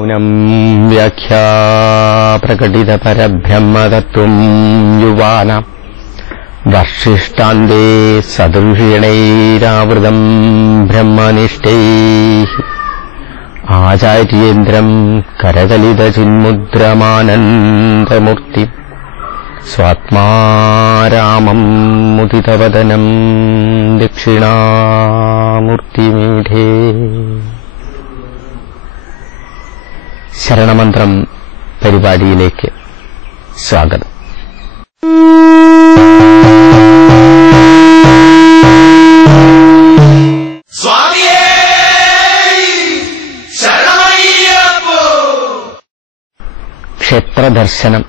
ൗനം വ്യാഖ്യാ പ്രകടിത പരബ്രഹ്മതത്വം യുവാനാം വർഷിഷ്ടാന്തേ സദൃഷീണൈരാവൃതം ബ്രഹ്മനിഷ്ഠൈഃ ആചാര്യേന്ദ്രം കരകലിതചിന്മുദ്രമാനന്ദമൂർത്തി സ്വാത്മാരാമം മുദിതവദനം ദക്ഷിണാമൂർത്തിമീഢേ. ശരണമന്ത്രം പരിപാടിയിലേക്ക് സ്വാഗതം. ക്ഷേത്രദർശനം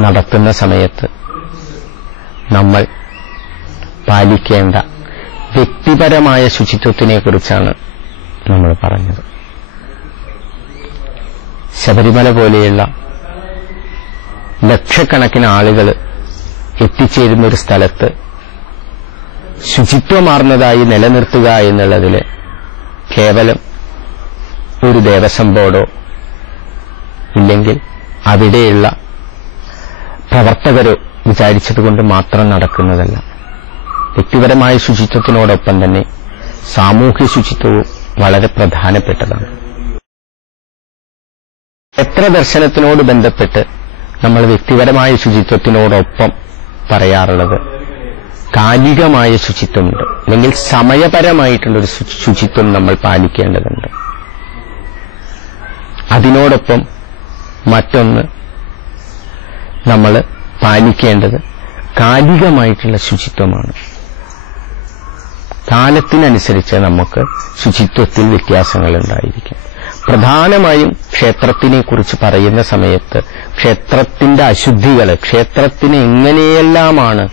നടത്തുന്ന സമയത്ത് നമ്മൾ പാലിക്കേണ്ട വ്യക്തിപരമായ ശുചിത്വത്തിനെക്കുറിച്ചാണ് നമ്മൾ പറഞ്ഞത്. ശബരിമല പോലെയുള്ള ലക്ഷക്കണക്കിന് ആളുകൾ എത്തിച്ചേരുന്ന ഒരു സ്ഥലത്ത് ശുചിത്വമാർന്നതായി നിലനിർത്തുക എന്നുള്ളതിൽ കേവലം ഒരു ദേവസ്വം ബോർഡോ ഇല്ലെങ്കിൽ അവിടെയുള്ള പ്രവർത്തകരോ വിചാരിച്ചതുകൊണ്ട് മാത്രം നടക്കുന്നതല്ല. വ്യക്തിപരമായ ശുചിത്വത്തിനോടൊപ്പം തന്നെ സാമൂഹ്യ ശുചിത്വവും വളരെ പ്രധാനപ്പെട്ടതാണ്. ക്ഷേത്രദർശനത്തിനോട് ബന്ധപ്പെട്ട് നമ്മൾ വ്യക്തിപരമായ ശുചിത്വത്തിനോടൊപ്പം പറയാറുള്ളത് കാലികമായ ശുചിത്വമുണ്ട്, അല്ലെങ്കിൽ സമയപരമായിട്ടുള്ളൊരു ശുചിത്വം നമ്മൾ പാലിക്കേണ്ടതുണ്ട്. അതിനോടൊപ്പം മറ്റൊന്ന് നമ്മൾ പാലിക്കേണ്ടത് കാലികമായിട്ടുള്ള ശുചിത്വമാണ്. കാലത്തിനനുസരിച്ച് നമുക്ക് ശുചിത്വത്തിൽ വ്യത്യാസങ്ങൾ ഉണ്ടായിരിക്കും. പ്രധാനമായും ക്ഷേത്രത്തിനെക്കുറിച്ച് പറയുന്ന സമയത്ത് ക്ഷേത്രത്തിന്റെ അശുദ്ധികൾ, ക്ഷേത്രത്തിന് എങ്ങനെയെല്ലാമാണ്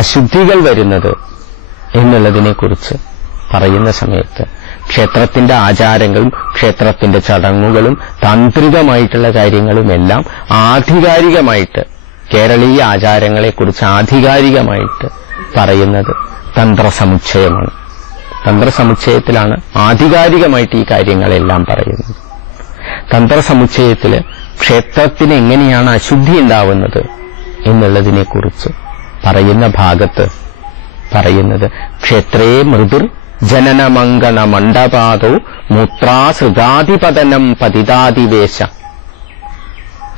അശുദ്ധികൾ വരുന്നത് എന്നുള്ളതിനെക്കുറിച്ച് പറയുന്ന സമയത്ത് ക്ഷേത്രത്തിന്റെ ആചാരങ്ങളും ക്ഷേത്രത്തിന്റെ ചടങ്ങുകളും താന്ത്രികമായിട്ടുള്ള കാര്യങ്ങളുമെല്ലാം ആധികാരികമായിട്ട്, കേരളീയ ആചാരങ്ങളെക്കുറിച്ച് ആധികാരികമായിട്ട് പറയുന്നത് തന്ത്രസമുച്ചയമാണ്. തന്ത്രസമുച്ചയത്തിലാണ് ആധികാരികമായിട്ട് ഈ കാര്യങ്ങളെല്ലാം പറയുന്നത്. തന്ത്രസമുച്ചയത്തിൽ ക്ഷേത്രത്തിന് എങ്ങനെയാണ് അശുദ്ധി ഉണ്ടാവുന്നത് എന്നുള്ളതിനെക്കുറിച്ച് പറയുന്ന ഭാഗത്ത് പറയുന്നത് ക്ഷേത്രേ മൃദുർ ജനനമങ്കണ മണ്ഡപാദോ മൂത്രാസൃഗാധിപതനം പതിതാദിവേശ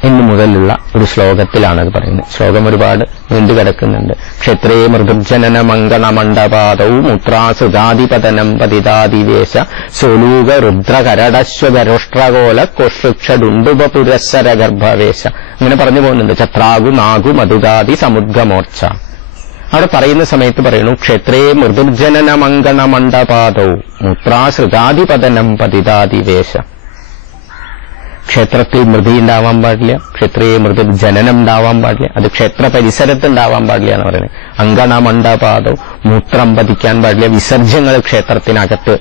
എന്നു മുതലുള്ള ഒരു ശ്ലോകത്തിലാണ് അത് പറയുന്നത്. ശ്ലോകം ഒരുപാട് നീണ്ടു കിടക്കുന്നുണ്ട്. ക്ഷേത്രേ മൃദുർജനനമങ്കണ മണ്ഡപാദൗ മൂത്രാസൃഗാധിപതനം പതിതാദിവേശ സോലൂക രുദ്രകരടശ്വരോഷ്ട്രകോല കൊഷൃക്ഷഡുണ്ടുപുരസ്സര ഗർഭവേശ. അങ്ങനെ പറഞ്ഞു പോകുന്നുണ്ട്. ചത്രാഗു നാഗു മധുഗാദി സമുദ്ഗമോർച്ച. അവിടെ പറയുന്ന സമയത്ത് പറയുന്നു ക്ഷേത്രേ മൃദുർജനനമങ്കണ മണ്ഡപാദൗ മൂത്രാസൃഗാധിപതനം പതിതാദിവേശ. ക്ഷേത്രത്തിൽ മൃതി ഉണ്ടാവാൻ പാടില്ല, ക്ഷേത്രയെ മൃദു ജനനം ഉണ്ടാവാൻ പാടില്ല, അത് ക്ഷേത്ര പരിസരത്ത് ഉണ്ടാവാൻ പാടില്ല എന്ന് പറയുന്നത്. അങ്കണ മണ്ഡപാദവും മൂത്രം പതിക്കാൻ പാടില്ല, വിസർജ്യങ്ങൾ ക്ഷേത്രത്തിനകത്ത്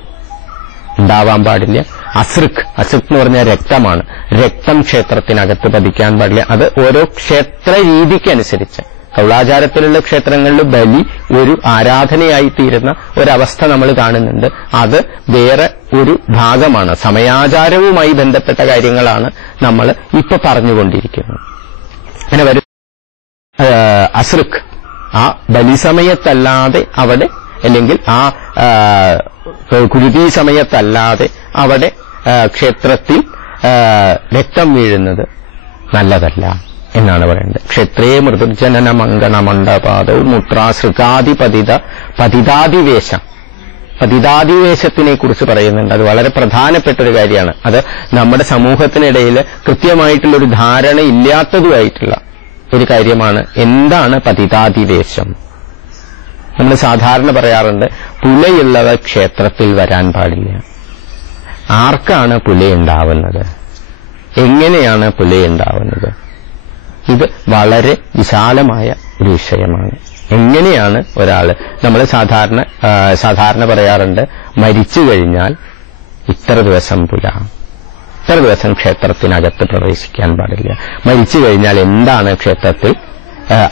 ഉണ്ടാവാൻ പാടില്ല. അസൃക് എന്ന് പറഞ്ഞാൽ രക്തമാണ്, രക്തം ക്ഷേത്രത്തിനകത്ത് പതിക്കാൻ പാടില്ല. അത് ഓരോ ക്ഷേത്ര രീതിക്കനുസരിച്ച്, കൗളാചാരത്തിലുള്ള ക്ഷേത്രങ്ങളിൽ ബലി ഒരു ആരാധനയായിത്തീരുന്ന ഒരവസ്ഥ നമ്മൾ കാണുന്നുണ്ട്. അത് വേറെ ഒരു ഭാഗമാണ്. സമയാചാരവുമായി ബന്ധപ്പെട്ട കാര്യങ്ങളാണ് നമ്മൾ ഇപ്പൊ പറഞ്ഞുകൊണ്ടിരിക്കുന്നത്. അങ്ങനെ വരും അസൃക്, ആ ബലിസമയത്തല്ലാതെ അവിടെ, അല്ലെങ്കിൽ ആ കുരുതി സമയത്തല്ലാതെ അവിടെ ക്ഷേത്രത്തിൽ രക്തം വീഴുന്നത് നല്ലതല്ല എന്നാണ് പറയുന്നത്. ക്ഷേത്രേ മൃദുർജനന മങ്കണ മണ്ഡപാദവും മൂത്രാസൃഗാധിപതിത പതിതാദിവേശ. പതിതാദിവേശത്തിനെ കുറിച്ച് പറയുന്നുണ്ട്. അത് വളരെ പ്രധാനപ്പെട്ട ഒരു കാര്യമാണ്. അത് നമ്മുടെ സമൂഹത്തിനിടയിൽ കൃത്യമായിട്ടുള്ളൊരു ധാരണ ഇല്ലാത്തതുമായിട്ടുള്ള ഒരു കാര്യമാണ്. എന്താണ് പതിതാദിവേശം? നമ്മൾ സാധാരണ പറയാറുണ്ട് പുലയുള്ളവ ക്ഷേത്രത്തിൽ വരാൻ പാടില്ല. ആർക്കാണ് പുലയുണ്ടാവുന്നത്? എങ്ങനെയാണ് പുലയുണ്ടാവുന്നത്? ഇത് വളരെ വിശാലമായ ഒരു വിഷയമാണ്. എങ്ങനെയാണ് ഒരാള്, നമ്മൾ സാധാരണ പറയാറുണ്ട് മരിച്ചു കഴിഞ്ഞാൽ ഇത്ര ദിവസം പുല, ഇത്ര ദിവസം ക്ഷേത്രത്തിനകത്ത് പ്രവേശിക്കാൻ പാടില്ല. മരിച്ചു കഴിഞ്ഞാൽ എന്താണ് ക്ഷേത്രത്തിൽ,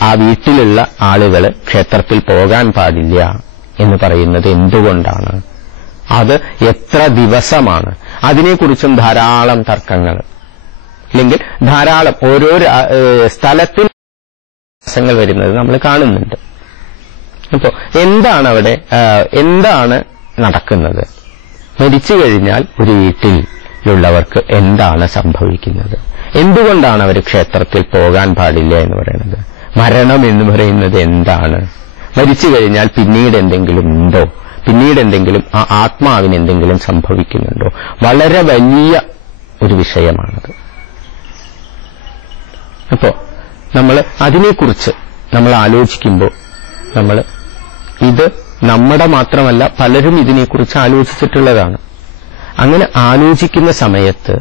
ആ വീട്ടിലുള്ള ആളുകൾ ക്ഷേത്രത്തിൽ പോകാൻ പാടില്ല എന്ന് പറയുന്നത് എന്തുകൊണ്ടാണ്? അത് എത്ര ദിവസമാണ്? അതിനെക്കുറിച്ചും ധാരാളം തർക്കങ്ങൾ, അല്ലെങ്കിൽ ധാരാളം ഓരോ സ്ഥലത്തിൽ പ്രയാസങ്ങൾ വരുന്നത് നമ്മൾ കാണുന്നുണ്ട്. അപ്പോ എന്താണ് നടക്കുന്നത്? മരിച്ചു കഴിഞ്ഞാൽ ഒരു വീട്ടിലുള്ളവർക്ക് എന്താണ് സംഭവിക്കുന്നത്? എന്തുകൊണ്ടാണ് അവർ ക്ഷേത്രത്തിൽ പോകാൻ പാടില്ല എന്ന് പറയുന്നത്? മരണം എന്ന് പറയുന്നത് എന്താണ്? മരിച്ചു കഴിഞ്ഞാൽ പിന്നീട് എന്തെങ്കിലും ഉണ്ടോ? പിന്നീട് എന്തെങ്കിലും ആ ആത്മാവിന് എന്തെങ്കിലും സംഭവിക്കുന്നുണ്ടോ? വളരെ വലിയ ഒരു വിഷയമാണത്. അപ്പോ നമ്മൾ അതിനെക്കുറിച്ച് നമ്മൾ ആലോചിക്കുമ്പോൾ ഇത് നമ്മുടെ മാത്രമല്ല, പലരും ഇതിനെക്കുറിച്ച് ആലോചിച്ചിട്ടുള്ളതാണ്. അങ്ങനെ ആലോചിക്കുന്ന സമയത്ത്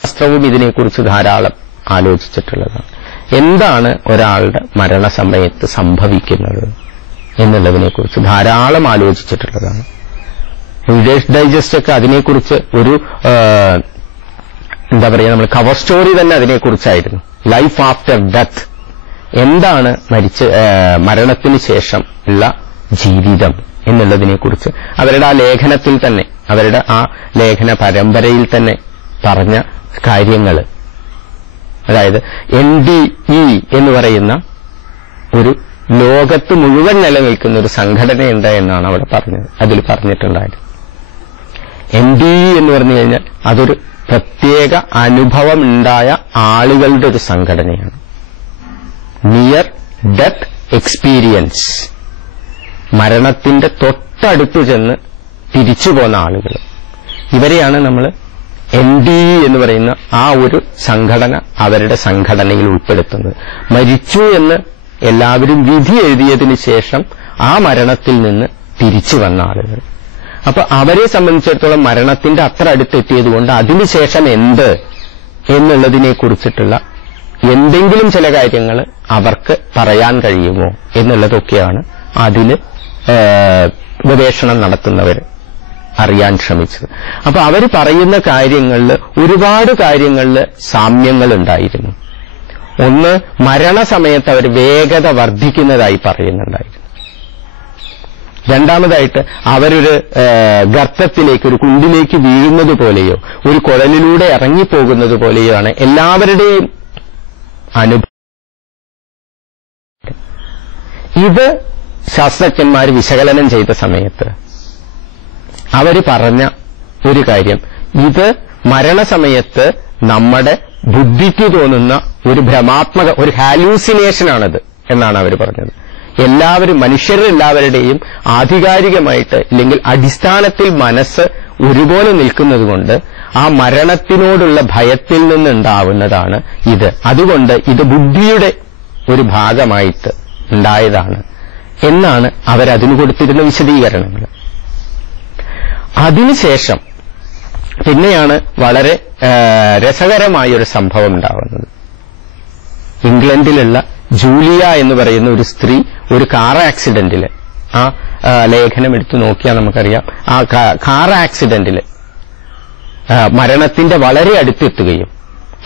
ശാസ്ത്രവും ഇതിനെക്കുറിച്ച് ധാരാളം ആലോചിച്ചിട്ടുള്ളതാണ്. എന്താണ് ഒരാളുടെ മരണസമയത്ത് സംഭവിക്കുന്നത് എന്നുള്ളതിനെക്കുറിച്ച് ധാരാളം ആലോചിച്ചിട്ടുള്ളതാണ്. വിദേശ് ഡൈജസ്റ്റ് ഒക്കെ അതിനെക്കുറിച്ച് ഒരു നമ്മൾ കവർ സ്റ്റോറി തന്നെ അതിനെക്കുറിച്ചായിരുന്നു. ലൈഫ് ആഫ്റ്റർ ഡെത്ത്, എന്താണ് മരണത്തിന് ശേഷം ഉള്ള ജീവിതം എന്നുള്ളതിനെക്കുറിച്ച് അവരുടെ ആ ലേഖനത്തിൽ തന്നെ, അവരുടെ ആ ലേഖന പരമ്പരയിൽ തന്നെ പറഞ്ഞ കാര്യങ്ങൾ. അതായത് NDE എന്ന് പറയുന്ന ഒരു ലോകത്ത് മുഴുവൻ നിലനിൽക്കുന്ന ഒരു സംഘടനയുണ്ട് എന്നാണ് അവിടെ പറഞ്ഞത്. അതിൽ പറഞ്ഞിട്ടുണ്ടായത് NDE എന്ന് പറഞ്ഞു കഴിഞ്ഞാൽ അതൊരു പ്രത്യേക അനുഭവമുണ്ടായ ആളുകളുടെ ഒരു സംഘടനയാണ്. നിയർ ഡെത്ത് എക്സ്പീരിയൻസ്, മരണത്തിന്റെ തൊട്ടടുത്ത് ചെന്ന് തിരിച്ചു പോന്ന ആളുകൾ, ഇവരെയാണ് നമ്മൾ NDE എന്ന് പറയുന്ന ആ ഒരു സംഘടന അവരുടെ സംഘടനയിൽ ഉൾപ്പെടുത്തുന്നത്. മരിച്ചു എന്ന് എല്ലാവരും വിധി എഴുതിയതിനു ശേഷം ആ മരണത്തിൽ നിന്ന് തിരിച്ചു വന്ന ആളുകൾ. അപ്പൊ അവരെ സംബന്ധിച്ചിടത്തോളം മരണത്തിന്റെ അത്ര അടുത്തെത്തിയതുകൊണ്ട് അതിനുശേഷം എന്ത് എന്നുള്ളതിനെക്കുറിച്ചുള്ള എന്തെങ്കിലും ചില കാര്യങ്ങൾ അവർക്ക് പറയാൻ കഴിയുമോ എന്നുള്ളതൊക്കെയാണ് അതിൽ ഗവേഷണം നടത്തുന്നവർ അറിയാൻ ശ്രമിച്ചത്. അപ്പൊ അവർ പറയുന്ന കാര്യങ്ങളിൽ ഒരുപാട് കാര്യങ്ങളിൽ സാമ്യങ്ങൾ ഉണ്ടായിരുന്നു. ഒന്ന്, മരണസമയത്ത് അവർ വേഗത വർദ്ധിക്കുന്നതായി പറയുന്നുണ്ടായിരുന്നു. രണ്ടാമതായിട്ട് അവരൊരു ഗർത്തത്തിലേക്ക്, ഒരു കുണ്ടിലേക്ക് വീഴുന്നത് പോലെയോ ഒരു കുഴലിലൂടെ ഇറങ്ങിപ്പോകുന്നത് പോലെയോ ആണ് എല്ലാവരുടെയും അനുഭവം. ഇത് ശാസ്ത്രജ്ഞന്മാർ വിശകലനം ചെയ്ത സമയത്ത് അവർ പറഞ്ഞ ഒരു കാര്യം, ഇത് മരണസമയത്ത് നമ്മുടെ ബുദ്ധിക്ക് തോന്നുന്ന ഒരു ഭ്രമാത്മക, ഒരു ഹാലൂസിനേഷനാണത് എന്നാണ് അവർ പറഞ്ഞത്. മനുഷ്യരെല്ലാവരുടെയും ആധികാരികമായിട്ട് ഇല്ലെങ്കിൽ അടിസ്ഥാനത്തിൽ മനസ്സ് ഒരുപോലെ നിൽക്കുന്നതുകൊണ്ട് ആ മരണത്തിനോടുള്ള ഭയത്തിൽ നിന്നുണ്ടാവുന്നതാണ് ഇത്. അതുകൊണ്ട് ഇത് ബുദ്ധിയുടെ ഒരു ഭാഗമായിട്ട് ഉണ്ടായതാണ് എന്നാണ് അവരതിന് കൊടുത്തിരുന്ന വിശദീകരണങ്ങൾ. അതിനുശേഷം പിന്നെയാണ് വളരെ രസകരമായൊരു സംഭവം ഉണ്ടാവുന്നത്. ഇംഗ്ലണ്ടിലുള്ള ജൂലിയ എന്ന് പറയുന്ന ഒരു സ്ത്രീ ഒരു കാർ ആക്സിഡന്റിൽ, ആ ലേഖനം എടുത്തു നോക്കിയാൽ നമുക്കറിയാം, ആ കാർ ആക്സിഡന്റിൽ മരണത്തിന്റെ വളരെ അടുത്തെത്തുകയും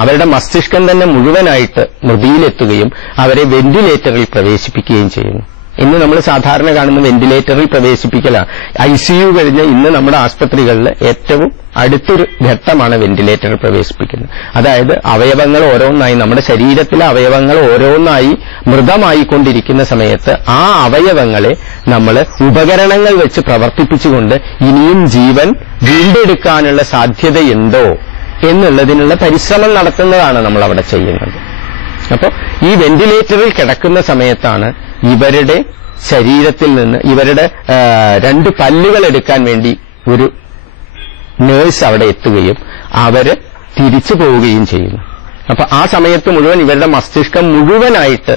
അവരുടെ മസ്തിഷ്കം തന്നെ മുഴുവനായിട്ട് മൃതിയിലെത്തുകയും അവരെ വെന്റിലേറ്ററിൽ പ്രവേശിപ്പിക്കുകയും ചെയ്യുന്നു. ഇന്ന് നമ്മൾ സാധാരണ കാണുന്ന വെന്റിലേറ്ററിൽ പ്രവേശിപ്പിക്കലാണ്. ICU കഴിഞ്ഞ് ഇന്ന് നമ്മുടെ ആസ്പത്രികളിൽ ഏറ്റവും അടുത്തൊരു ഘട്ടമാണ് വെന്റിലേറ്ററിൽ പ്രവേശിപ്പിക്കുന്നത്. അതായത് അവയവങ്ങൾ ഓരോന്നായി, നമ്മുടെ ശരീരത്തിലെ അവയവങ്ങൾ ഓരോന്നായി മൃതമായിക്കൊണ്ടിരിക്കുന്ന സമയത്ത് ആ അവയവങ്ങളെ നമ്മൾ ഉപകരണങ്ങൾ വെച്ച് പ്രവർത്തിപ്പിച്ചുകൊണ്ട് ഇനിയും ജീവൻ വീണ്ടെടുക്കാനുള്ള സാധ്യതയുണ്ടോ എന്നുള്ളതിനുള്ള പരിശ്രമം നടത്തുന്നതാണ് നമ്മൾ അവിടെ ചെയ്യുന്നത്. അപ്പോൾ ഈ വെന്റിലേറ്ററിൽ കിടക്കുന്ന സമയത്താണ് ഇവരുടെ ശരീരത്തിൽ നിന്ന് ഇവരുടെ 2 പല്ലുകൾ എടുക്കാൻ വേണ്ടി ഒരു നേഴ്സ് അവിടെ എത്തുകയും അവര് തിരിച്ചു പോവുകയും ചെയ്യുന്നു. അപ്പൊ ആ സമയത്ത് മുഴുവൻ ഇവരുടെ മസ്തിഷ്കം മുഴുവനായിട്ട്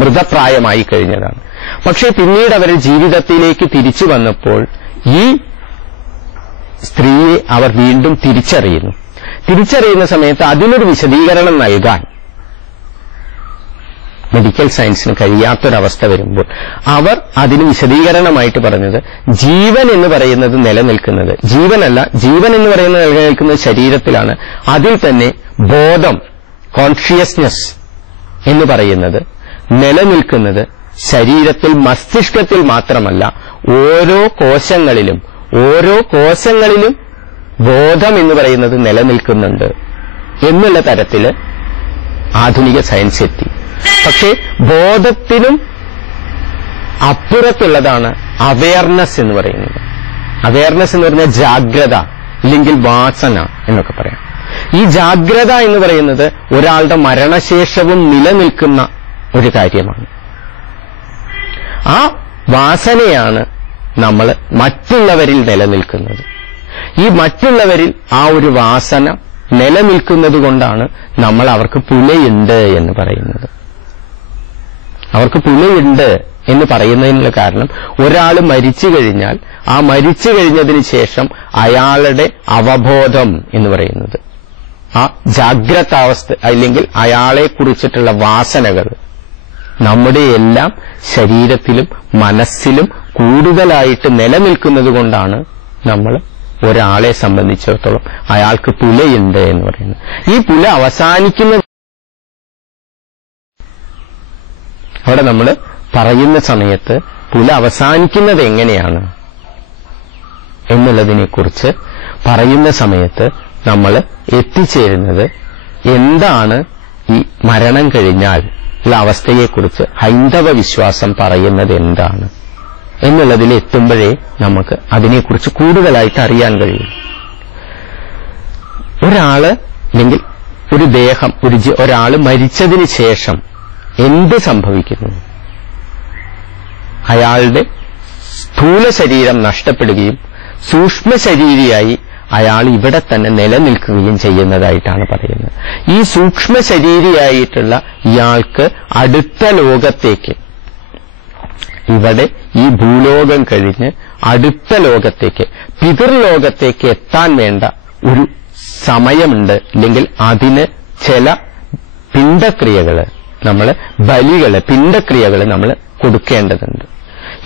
മൃതപ്രായമായി കഴിഞ്ഞതാണ്. പക്ഷേ പിന്നീട് അവർ ജീവിതത്തിലേക്ക് തിരിച്ചു വന്നപ്പോൾ ഈ സ്ത്രീയെ അവർ വീണ്ടും തിരിച്ചറിയുന്ന സമയത്ത് അതിനൊരു വിശദീകരണം നൽകാൻ മെഡിക്കൽ സയൻസിന് കഴിയാത്തൊരവസ്ഥ വരുമ്പോൾ അവർ അതിന് വിശദീകരണമായിട്ട് പറഞ്ഞത്, ജീവൻ എന്ന് പറയുന്നത് നിലനിൽക്കുന്നത് ജീവനല്ല, ജീവൻ എന്ന് പറയുന്നത് നിലനിൽക്കുന്നത് ശരീരത്തിലാണ്. അതിൽ തന്നെ ബോധം, കോൺഷ്യസ്നെസ് എന്ന് പറയുന്നത് നിലനിൽക്കുന്നത് ശരീരത്തിൽ മസ്തിഷ്കത്തിൽ മാത്രമല്ല ഓരോ കോശങ്ങളിലും ബോധം എന്ന് പറയുന്നത് നിലനിൽക്കുന്നുണ്ട് എന്നുള്ള തരത്തിൽ ആധുനിക സയൻസ് എത്തി. പക്ഷേ ബോധത്തിനും അപ്പുറത്തുള്ളതാണ് അവയർനെസ് എന്ന് പറയുന്നത്. അവയർനെസ് എന്ന് പറഞ്ഞാൽ ജാഗ്രത ഇല്ലെങ്കിൽ വാസന എന്നൊക്കെ പറയാം. ഈ ജാഗ്രത എന്ന് പറയുന്നത് ഒരാളുടെ മരണശേഷവും നിലനിൽക്കുന്ന ഒരു കാര്യമാണ്. ആ വാസനയാണ് നമ്മൾ മറ്റുള്ളവരിൽ നിലനിൽക്കുന്നത്. ഈ മറ്റുള്ളവരിൽ ആ ഒരു വാസന നിലനിൽക്കുന്നത് കൊണ്ടാണ് നമ്മൾ അവർക്ക് പുലയുണ്ട് എന്ന് പറയുന്നത്. അവർക്ക് പുലയുണ്ട് എന്ന് പറയുന്നതിനുള്ള കാരണം ഒരാൾ മരിച്ചു കഴിഞ്ഞാൽ ആ മരിച്ചു കഴിഞ്ഞതിന് ശേഷം അയാളുടെ അവബോധം എന്ന് പറയുന്നത് ആ ജാഗ്രതാവസ്ഥ അല്ലെങ്കിൽ അയാളെ കുറിച്ചിട്ടുള്ള വാസനകൾ നമ്മുടെ എല്ലാം ശരീരത്തിലും മനസ്സിലും കൂടുതലായിട്ട് നിലനിൽക്കുന്നത് കൊണ്ടാണ് നമ്മൾ ഒരാളെ സംബന്ധിച്ചിടത്തോളം അയാൾക്ക് പുലയുണ്ട് എന്ന് പറയുന്നത്. ഈ പുല അവസാനിക്കുന്നത് അവിടെ നമ്മൾ പറയുന്ന സമയത്ത് പുല അവസാനിക്കുന്നത് എങ്ങനെയാണ് എന്നുള്ളതിനെക്കുറിച്ച് പറയുന്ന സമയത്ത് നമ്മൾ എത്തിച്ചേരുന്നത് എന്താണ് ഈ മരണം കഴിഞ്ഞാൽ ഉള്ള അവസ്ഥയെക്കുറിച്ച് ഹൈന്ദവ വിശ്വാസം പറയുന്നത് എന്താണ് എന്നുള്ളതിൽ എത്തുമ്പോഴേ നമുക്ക് അതിനെക്കുറിച്ച് കൂടുതലായിട്ട് അറിയാൻ കഴിയും. ഒരാള് അല്ലെങ്കിൽ ഒരു ദേഹം ഒരാള് മരിച്ചതിന് ശേഷം എന്ത് സംഭവിക്കുന്നു? അയാളുടെ സ്ഥൂല ശരീരം നഷ്ടപ്പെടുകയും സൂക്ഷ്മ ശരീരിയായി അയാൾ ഇവിടെ തന്നെ നിലനിൽക്കുകയും ചെയ്യുന്നതായിട്ടാണ് പറയുന്നത്. ഈ സൂക്ഷ്മ ശരീരിയായിട്ടുള്ള ഇയാൾക്ക് അടുത്ത ലോകത്തേക്ക്, ഇവിടെ ഈ ഭൂലോകം കഴിഞ്ഞ് അടുത്ത ലോകത്തേക്ക് പിതൃലോകത്തേക്ക് എത്താൻ വേണ്ട ഒരു സമയമുണ്ട്. അല്ലെങ്കിൽ അതിന് ചില പിണ്ടക്രിയകള് പിണ്ടക്രിയകള് നമ്മൾ കൊടുക്കേണ്ടതുണ്ട്.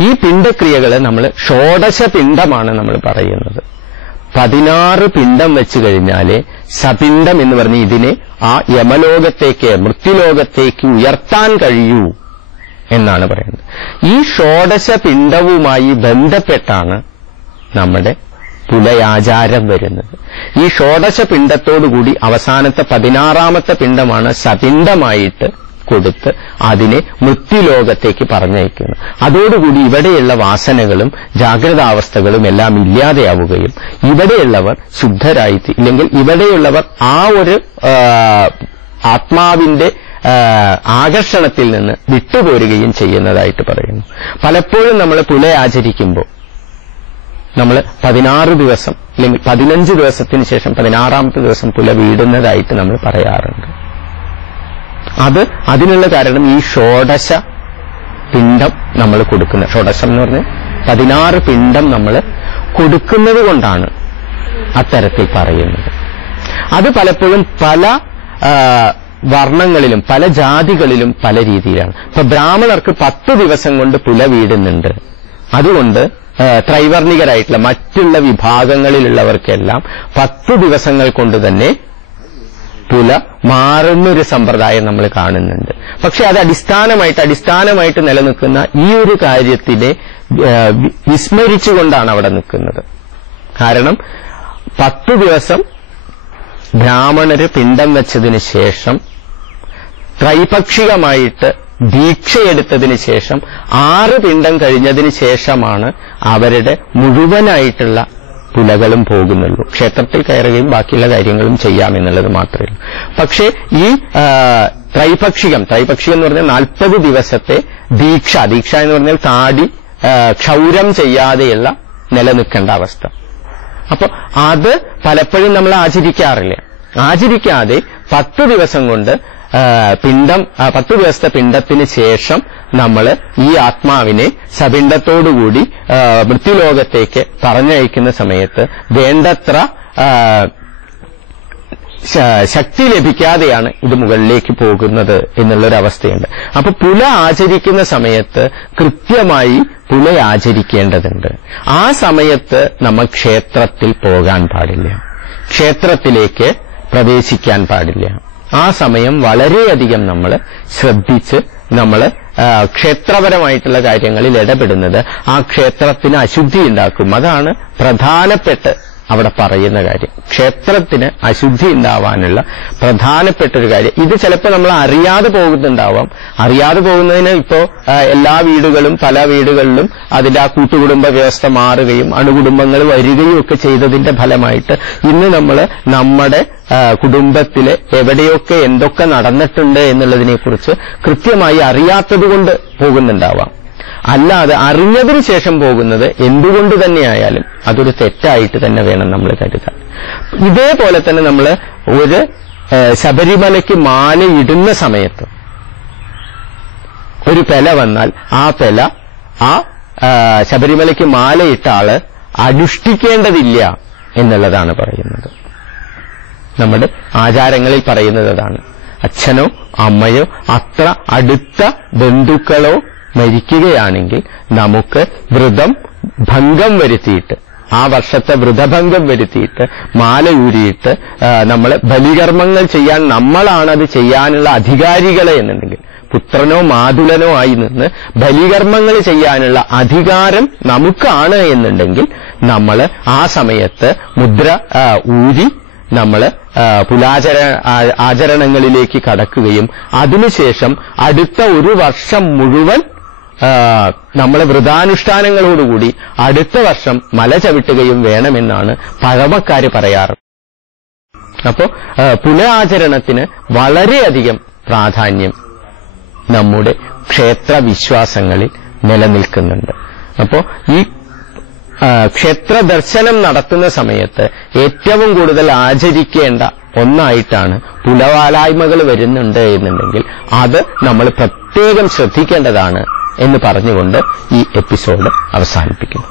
ഈ പിണ്ടക്രിയകള് നമ്മൾ ഷോഡശ പിണ്ടമാണ് നമ്മൾ പറയുന്നത്. 16 പിണ്ടം വെച്ചു കഴിഞ്ഞാലേ സപിണ്ഡം എന്ന് പറഞ്ഞ് ഇതിനെ ആ യമലോകത്തേക്ക് മൃത്യുലോകത്തേക്ക് ഉയർത്താൻ കഴിയൂ എന്നാണ് പറയുന്നത്. ഈ ഷോഡശ പിണ്ടവുമായി ബന്ധപ്പെട്ടാണ് നമ്മുടെ പുലയാചാരം വരുന്നത്. ഈ ഷോഡശ പിണ്ടത്തോടുകൂടി അവസാനത്തെ 16ാമത്തെ പിണ്ടമാണ് സപിണ്ഡമായിട്ട് കൊടുത്ത് അതിനെ മൃത്യുലോകത്തേക്ക് പറഞ്ഞയക്കുന്നത്. അതോടുകൂടി ഇവിടെയുള്ള വാസനകളും ജാഗ്രതാവസ്ഥകളും എല്ലാം ഇല്ലാതെയാവുകയും ഇവിടെയുള്ളവർ ശുദ്ധരായി, ഇല്ലെങ്കിൽ ഇവിടെയുള്ളവർ ആ ഒരു ആത്മാവിന്റെ ആകർഷണത്തിൽ നിന്ന് വിട്ടുപോരുകയും ചെയ്യുന്നതായിട്ട് പറയുന്നു. പലപ്പോഴും നമ്മൾ പുല ആചരിക്കുമ്പോൾ നമ്മൾ 16 ദിവസം അല്ലെങ്കിൽ 15 ദിവസത്തിന് ശേഷം 16ാമത്തെ ദിവസം പുല വീടുന്നതായിട്ട് നമ്മൾ പറയാറുണ്ട്. അതിനുള്ള കാരണം ഈ ഷോഡശ പിണ്ഡം നമ്മൾ കൊടുക്കുന്ന, ഷോഡശം എന്ന് പറഞ്ഞാൽ 16 പിണ്ഡം നമ്മൾ കൊടുക്കുന്നത് കൊണ്ടാണ് അത്തരത്തിൽ പറയുന്നത്. അത് പലപ്പോഴും പല വർണ്ണങ്ങളിലും പല ജാതികളിലും പല രീതിയിലാണ്. ഇപ്പൊ ബ്രാഹ്മണർക്ക് 10 ദിവസം കൊണ്ട് പുല വീടുന്നുണ്ട്. അതുകൊണ്ട് ത്രൈവർണികരായിട്ടുള്ള മറ്റുള്ള വിഭാഗങ്ങളിലുള്ളവർക്കെല്ലാം 10 ദിവസങ്ങൾ കൊണ്ട് തന്നെ പുല മാറുന്നൊരു സമ്പ്രദായം നമ്മൾ കാണുന്നുണ്ട്. പക്ഷെ അത് അടിസ്ഥാനമായിട്ട് നിലനിൽക്കുന്ന ഈ ഒരു കാര്യത്തിനെ വിസ്മരിച്ചുകൊണ്ടാണ് അവിടെ നിൽക്കുന്നത്. കാരണം 10 ദിവസം ബ്രാഹ്മണര് പിണ്ഡം വെച്ചതിന് ശേഷം ത്രൈപക്ഷികമായിട്ട് ദീക്ഷയെടുത്തതിന് ശേഷം 6 പിണ്ഡം കഴിഞ്ഞതിന് ശേഷമാണ് അവരുടെ മുഴുവനായിട്ടുള്ള പുലകളും പോകുന്നുള്ളൂ. ക്ഷേത്രത്തിൽ കയറുകയും ബാക്കിയുള്ള കാര്യങ്ങളും ചെയ്യാമെന്നുള്ളത് മാത്രമേ ഉള്ളൂ. പക്ഷേ ഈ ത്രൈപക്ഷികം എന്ന് പറഞ്ഞാൽ 40 ദിവസത്തെ ദീക്ഷ എന്ന് പറഞ്ഞാൽ താടി ക്ഷൗരം ചെയ്യാതെയുള്ള നിലനിൽക്കേണ്ട അവസ്ഥ. അപ്പൊ അത് പലപ്പോഴും നമ്മൾ ആചരിക്കാതെ 10 ദിവസം കൊണ്ട് 10 ദിവസത്തെ പിണ്ഡത്തിന് ശേഷം നമ്മൾ ഈ ആത്മാവിനെ സപിണ്ഡത്തോടുകൂടി മൃത്യുലോകത്തേക്ക് പറഞ്ഞയക്കുന്ന സമയത്ത് വേണ്ടത്ര ശക്തി ലഭിക്കാതെയാണ് ഇത് മുകളിലേക്ക് പോകുന്നത് എന്നുള്ളൊരവസ്ഥയുണ്ട്. അപ്പൊ പുല ആചരിക്കുന്ന സമയത്ത് കൃത്യമായി പുല ആചരിക്കേണ്ടതുണ്ട്. ആ സമയത്ത് നമ്മൾ ക്ഷേത്രത്തിൽ പോകാൻ പാടില്ല, ക്ഷേത്രത്തിലേക്ക് പ്രവേശിക്കാൻ പാടില്ല. ആ സമയം വളരെയധികം നമ്മൾ ശ്രദ്ധിച്ച് നമ്മൾ ക്ഷേത്രപരമായിട്ടുള്ള കാര്യങ്ങളിൽ ഇടപെടുന്നത് ആ ക്ഷേത്രത്തിന് അശുദ്ധി ഉണ്ടാക്കും. അതാണ് പ്രധാനപ്പെട്ട അവിടെ പറയുന്ന കാര്യം. ക്ഷേത്രത്തിന് അശുദ്ധി ഉണ്ടാവാനുള്ള പ്രധാനപ്പെട്ട ഒരു കാര്യം. ഇത് ചിലപ്പോൾ നമ്മൾ അറിയാതെ പോകുന്നുണ്ടാവാം. അറിയാതെ പോകുന്നതിന് ഇപ്പോ എല്ലാ വീടുകളും പല വീടുകളിലും അതിന്റെ ആ കൂട്ടുകുടുംബ വ്യവസ്ഥ മാറുകയും അണുകുടുംബങ്ങൾ വരികയും ഒക്കെ ചെയ്തതിന്റെ ഫലമായിട്ട് ഇന്ന് നമ്മൾ നമ്മുടെ കുടുംബത്തിലെ എവിടെയൊക്കെ എന്തൊക്കെ നടന്നിട്ടുണ്ട് എന്നുള്ളതിനെക്കുറിച്ച് കൃത്യമായി അറിയാത്തതുകൊണ്ട് പോകുന്നുണ്ടാവാം. അല്ലാതെ അറിഞ്ഞതിന് ശേഷം പോകുന്നത് എന്തുകൊണ്ട് തന്നെയായാലും അതൊരു തെറ്റായിട്ട് തന്നെ വേണം നമ്മൾ കരുതാൻ. ഇതേപോലെ തന്നെ നമ്മൾ ഒരു ശബരിമലയ്ക്ക് മാല ഇടുന്ന സമയത്ത് ഒരു പെല വന്നാൽ ആ പെല ആ ശബരിമലയ്ക്ക് മാലയിട്ട ആള് അനുഷ്ഠിക്കേണ്ടതില്ല എന്നുള്ളതാണ് പറയുന്നത്. നമ്മുടെ ആചാരങ്ങളിൽ പറയുന്നത് അതാണ്. അച്ഛനോ അമ്മയോ അത്ര അടുത്ത ബന്ധുക്കളോ മരിക്കുകയാണെങ്കിൽ നമുക്ക് വ്രതം ഭംഗം വരുത്തിയിട്ട് ആ വർഷത്തെ വ്രതഭംഗം വരുത്തിയിട്ട് മാല ഊരിയിട്ട് നമ്മൾ ബലികർമ്മങ്ങൾ ചെയ്യാൻ നമ്മളാണത് ചെയ്യാനുള്ള അധികാരികളെ എന്നുണ്ടെങ്കിൽ പുത്രനോ മാതുലനോ ആയി നിന്ന് ബലികർമ്മങ്ങൾ ചെയ്യാനുള്ള അധികാരം നമുക്കാണ് എന്നുണ്ടെങ്കിൽ നമ്മൾ ആ സമയത്ത് മുദ്ര ഊരി നമ്മൾ ആചരണങ്ങളിലേക്ക് കടക്കുകയും അതിനുശേഷം അടുത്ത ഒരു വർഷം മുഴുവൻ നമ്മളെ വ്രതാനുഷ്ഠാനങ്ങളോടുകൂടി അടുത്ത വർഷം മല ചവിട്ടുകയും വേണമെന്നാണ് പഴമക്കാര് പറയാറ്. അപ്പോ പുനരാചരണത്തിന് വളരെയധികം പ്രാധാന്യം നമ്മുടെ ക്ഷേത്രവിശ്വാസങ്ങളിൽ നിലനിൽക്കുന്നുണ്ട്. അപ്പോ ഈ ക്ഷേത്ര ദർശനം നടത്തുന്ന സമയത്ത് ഏറ്റവും കൂടുതൽ ആചരിക്കേണ്ട ഒന്നായിട്ടാണ് പുലവാലായ്മകൾ വരുന്നുണ്ട് എന്നുണ്ടെങ്കിൽ അത് നമ്മൾ പ്രത്യേകം ശ്രദ്ധിക്കേണ്ടതാണ് എന്ന് പറഞ്ഞുകൊണ്ട് ഈ എപ്പിസോഡ് അവസാനിപ്പിക്കുന്നു.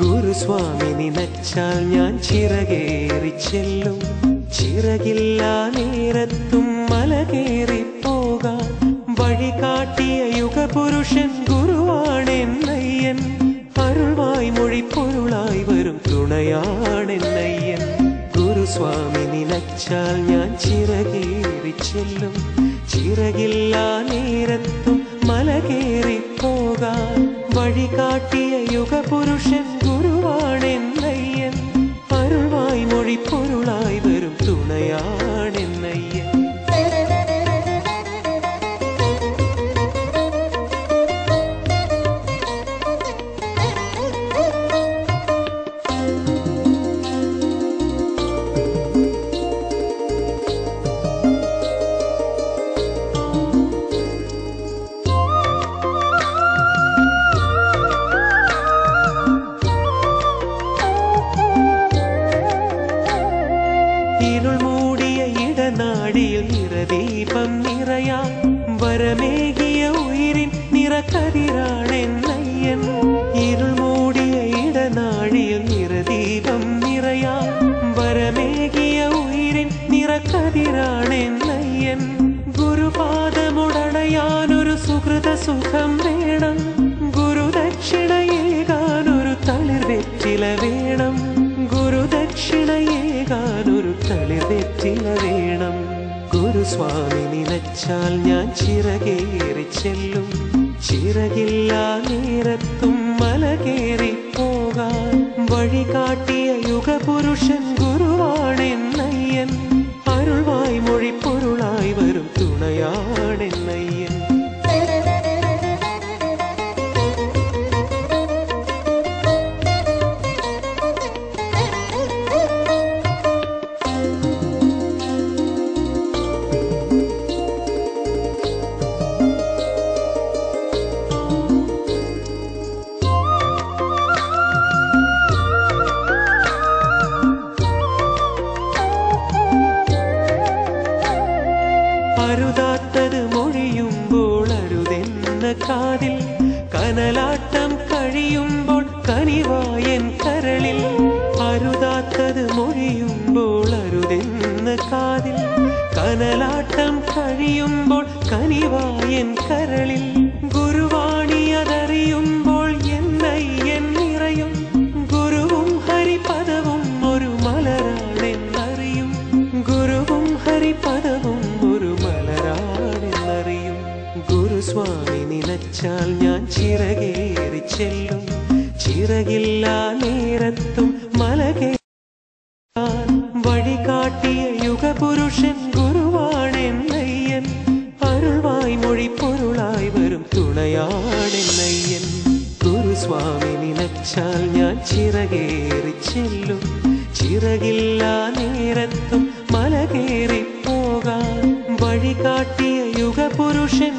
ഗുരുസ്വാമി നിനച്ചാൽ ഞാൻ ചിറകേറി ചെല്ലും, ചിറകില്ലാ നേരത്തും മലകേറിപ്പോകാൻ വഴി കാട്ടിയ യുഗപുരുഷൻ ഗുരുവാണെന്നയ്യൻ. അരുൾവായ് മൊഴി പൊരുളായി വരും തുണയാണെന്നയ്യൻ. ഗുരുസ്വാമി നിനച്ചാൽ ഞാൻ ചിറകേറി ചെല്ലും, ചിറകില്ലാ നേരത്തും മലകേറിപ്പോകാൻ വഴി കാട്ടിയ യുഗപുരുഷൻ ഗുരുവാണെന്നയ്യൻ. അരുൾവായ് മൊഴി പൊരുളായി വരും തുണയാണെന്നയ്യൻ. ദീപം നിറയാൻ വരമേകിയ ഉയിരിൻ നിറക്കതിരാണെന്നയ്യൻ. ഇരുൾ മൂടിയ ഇടനാഴിയിൽ നിറദീപം നിറയാൻ വരമേകിയ ഉയിരിൻ നിറക്കതിരാണെന്നയ്യൻ. ഗുരുപാദമുടണയാനൊരു സുഹൃത സുഖം വേണം, ഗുരുദക്ഷിണയേകാനൊരു തളിർ വെറ്റില വേണം, ഗുരുദക്ഷിണയേകാനൊരു തളിർ വെറ്റില വേണം. ഗുരുസ്വാമി നിനച്ചാൽ ഞാൻ ചിറകേറി ചെല്ലും, ചിറകില്ലാ നേരത്തും മലകേറിപ്പോകാൻ വഴി കാട്ടിയ യുഗപുരുഷൻ ഗുരുവാണെന്നയ്യൻ. അരുൾവായ് മൊഴി പൊരുളായി വരും തുണയാണെന്നയ്യൻ. കരളിൽ ഗുരുവാണി അതറിയുമ്പോൾ എന്നയ്യൻ നിറയും. ഗുരുവും ഹരിപദവും ഒരു മലരാണെന്നറിയും. ഗുരുവും ഹരിപദവും ഒരു മലരാണെന്നറിയും. ഗുരുസ്വാമി നിലച്ചാൽ ഞാൻ ചിറകേറി ചെല്ലും. ചിറകില്ലാ നേരത്തും മലകേ വഴികാട്ടിയ യുഗപുരുഷൻ ഗുരുവാണെന്നയ്യൻ. അരുൾവായ് മൊഴി പൊരുളായി വരും തുണയാണെന്നയ്യൻ. ഗുരുസ്വാമി നിലച്ചാൽ ഞാൻ ചിറകേറി ചെല്ലും. ചിറകില്ലാ നേരത്തും മല കയറിപ്പോകാൻ വഴികാട്ടിയ യുഗപുരുഷൻ